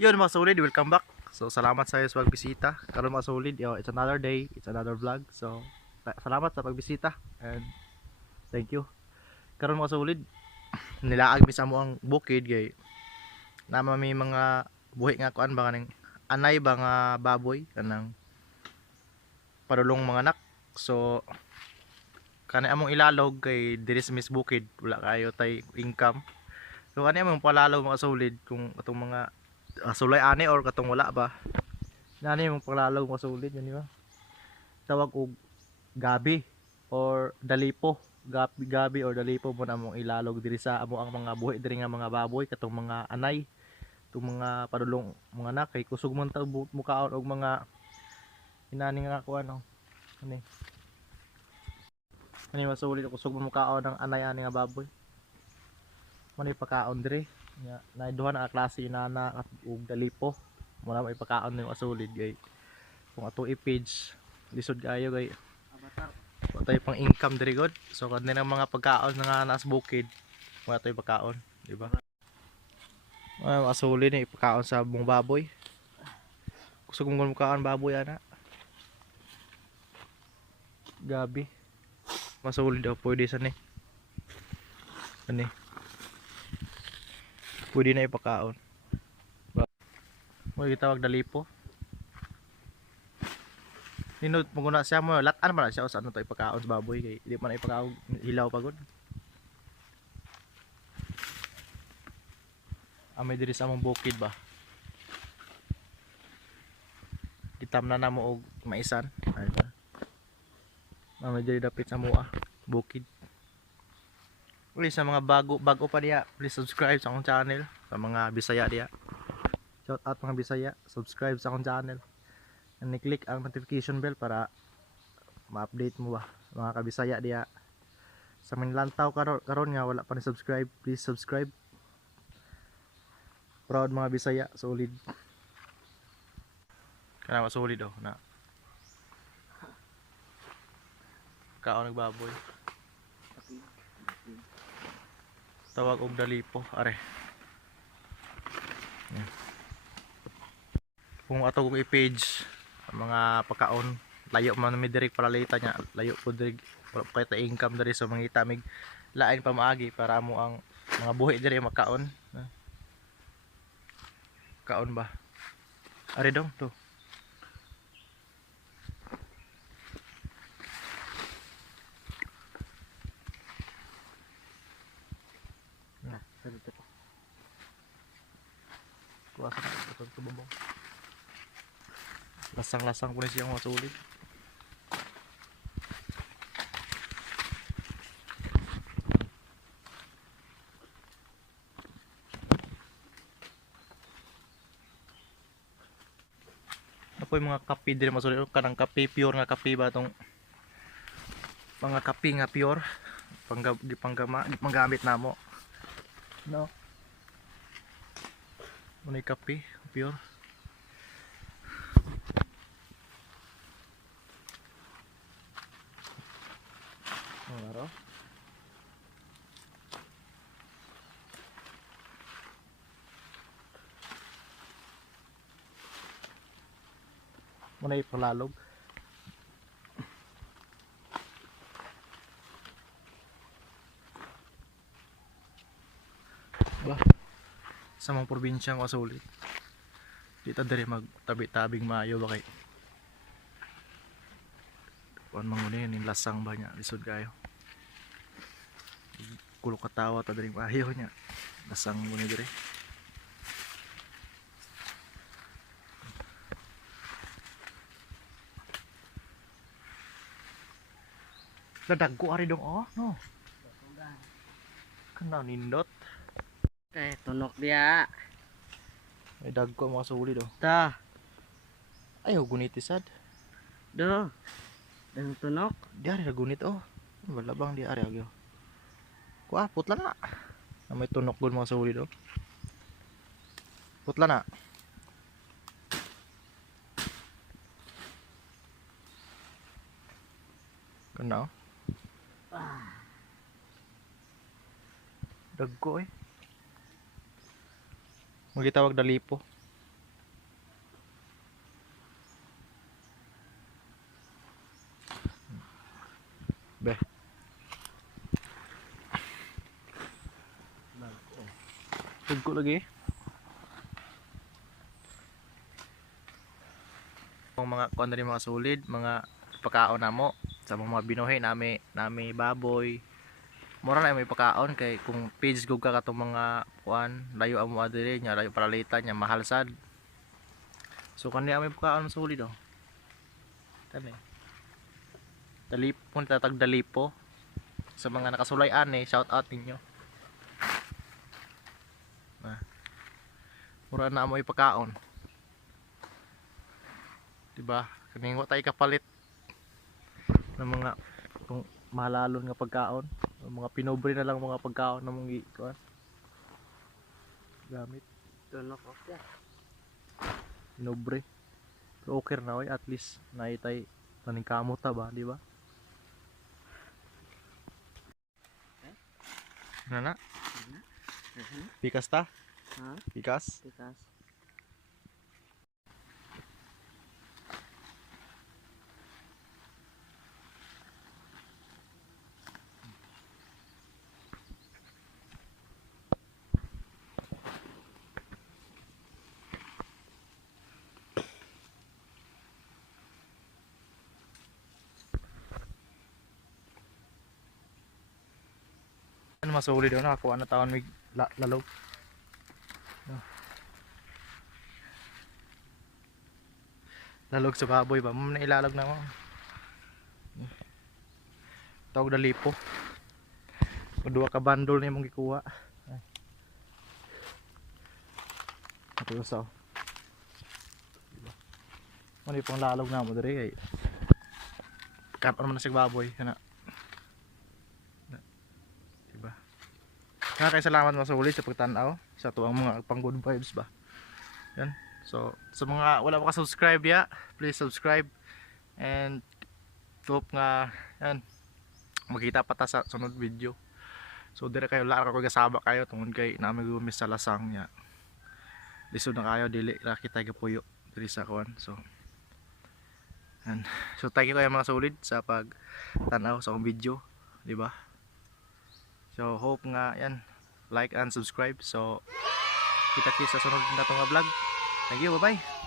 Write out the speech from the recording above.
Yun mga solid, welcome back. So salamat sa iyo sa pagbisita. Karon mga solid, it's another day, it's another vlog. So salamat sa pagbisita and thank you. Karon mga solid, nilaag mi sa mo ang bukid kay nama may mga buhi nga kuan ba kaning anay ba nga baboy kanang padulong mga anak. So kani among ilalog kay diri sa mis bukid wala kayo tay income. So kani among palalaw mga solid kung atong mga sulay ani or katong wala ba. Nani yung palalaw mga solid yun di ba? Tawag og gabi or dalipo. Gabi or dalipo mo na mong ilalog diri sa amo ang mga buhi diri nga mga baboy katong mga anay, itong mga padulong mga anak kay kusog man ta mukaon og mga inani nga ko ano. Ani masulit kusog mo mukaon ng anay ani nga baboy. Mano ipakaon diri nga naiduhan na klase inana at og dalipo. Mo na ipakaon ning asulid kay kung ato i-page lisod kayo kay patay pang income diri god. So kanina mga pagkaon nga nasa bukid, wala tay pagkaon, di ba? Asuli ni pagkaon sa bong baboy. Kusog mo kaon baboy ana. Gabi. Masuli daw pwede sa ni. Ani. Pwede na ipakaon. Mo gitawag dalipo. Ninod mo na siya mo latan man siya sa ano to ipakaon sa baboy kay di man ipakaon hilaw pagod. Amay diri sa among bukid ba. Kitam na namo og maisan. Ayun. Amay diri dapit sa mua bukid. Please sa mga bago pa diya, please subscribe sa akong channel. Sa mga Bisaya diya. Shout out mga Bisaya, subscribe sa akong channel. And i-click ang notification bell para ma-update mo ba mga kabisaya diya. Sa Minlantaw karon nga wala pa ni subscribe, please subscribe. Proud mga Bisaya, solid. Kana solid oh na. Kaon nagbaboy. Tawag og dalipo, are. Kung ato kong i-page mga pagkaon, layo man mi diri para layta nya, layo po diri wala pa kita income diri so mangita mig lain pa maagi para mo ang mga buhi diri makaon. Kaon ba? Are dong to. Kuasa na ito tubong. Lasang-lasang po na siyang masulit. Apo yung mga kape diri masulit kanang kape pure nga kape ba tong mga kape nga pure panggamit namo. No. Munay kape pure. Ano? Munay palalog. Ba? Sa mga probinsya ko sulit. Dito diri magtabi-tabing maayo ba kay kuan manguni ning lasang ba nya lisod kayo. Kulo katawa ta diri maayo nya. Lasang muni diri. Ladagko ari dong oh no. Kana nindot. Tunok dia. May dagko mga suli do. Tah, Ayaw gunit isad. do. Dan tunok. Di ari gunit oh. Wala bang di ari agyo. Kuha putla na. Na may tunok gun mga suli do. Putla na. Kana oh. Dagko eh. Magitawag dalipo. Be. Tugko lagi. Ang mga kuan rin mga sulid, mga pagkaon namo sa mga binuhi nami baboy. Mura na may pagkaon kay kung page gug ka katong mga kuan, layo amo adire nya layo paralitan nya mahal sad. So kanhi may pagkaon sulid oh. Kani. Dalipon tatag dalipo sa mga nakasulay ani, shout out ninyo. Mura na mo ipakaon. Diba? Kaning wa tay kapalit ng mga kung mahalalon nga pagkaon. Mga pinobre na lang mga pagkaon na mong kuan. Gamit. Tunok okay. Pinobre. Pero okay na oy, at least naitay taning kamot ta ba, di ba? Nana? Pikas ta? Ha? Pikas? Tikas. Ano masuli daw na ako na taon mig lalog. Lalog sa baboy ba? Muna ilalog na mo. Tawag dalipo. Dua ka bandol na mong gikuha. Ito yung saw. Ano yung pang lalog na mo dali kay kapan mo na sa baboy. Kana. Diba? Kaya kayo salamat mga sulit sa pagtanaw sa tuwang mga pang good vibes ba. Yan. So sa mga wala pa ka-subscribe ya, please subscribe and hope nga yan makita pa ta sa sunod video. So dire kayo lara ko gasaba kayo tungod kay namin gumis sa lasang nya. Lisod na kayo dili ra kita gapuyo diri sa kuan. So yan. So thank you kayo mga solid sa pag tanaw sa akong video, di ba? So hope nga yan like and subscribe. So kita-kita sa sunod na tong vlog. Thank you, bye bye.